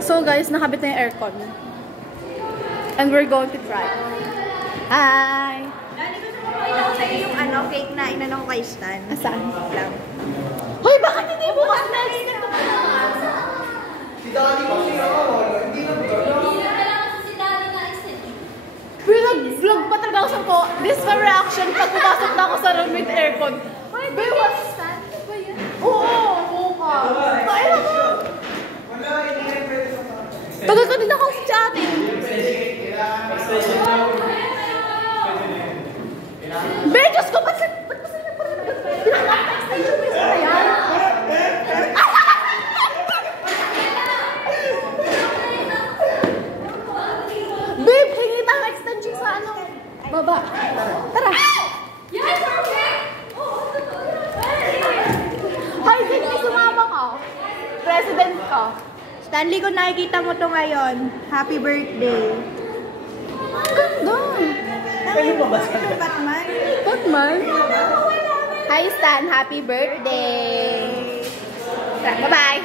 So guys, nakabit na yung aircon. And we're going to try. Hi! Ito sa'yo yung cake na inanong kay Stan. Saan? Lang. Hoy, bakit hindi bukas next? Si Daddy ko siya hindi na Vlog pa talaga ako sa ko. This is my reaction pag pumasok na ako sa room with aircon. Babe, what's Stan? Oo ka. Kaya mo. Wala, hindi rin pwede sa tayo. Tagal ka din ako sa atin. Be, Diyos ko, ba't sila pa rin pinaka-extension mo sa yan? Babe, hingi tayo extension sa ano? Baba. Tara. Hi, Jenny, sumama ka. President ka. Stanley, kung nakikita mo to ngayon, happy birthday. Ganda. Pwede pa ba sa Batman? Batman? Hi Stan, happy birthday! Bye-bye!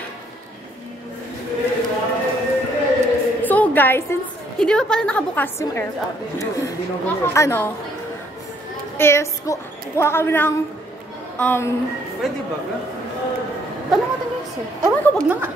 So guys, since hindi pa pala nakabukas yung aircon, is kukuha kami ng Pwede ba? tanong natin guys eh. Ewan ko, wag na nga.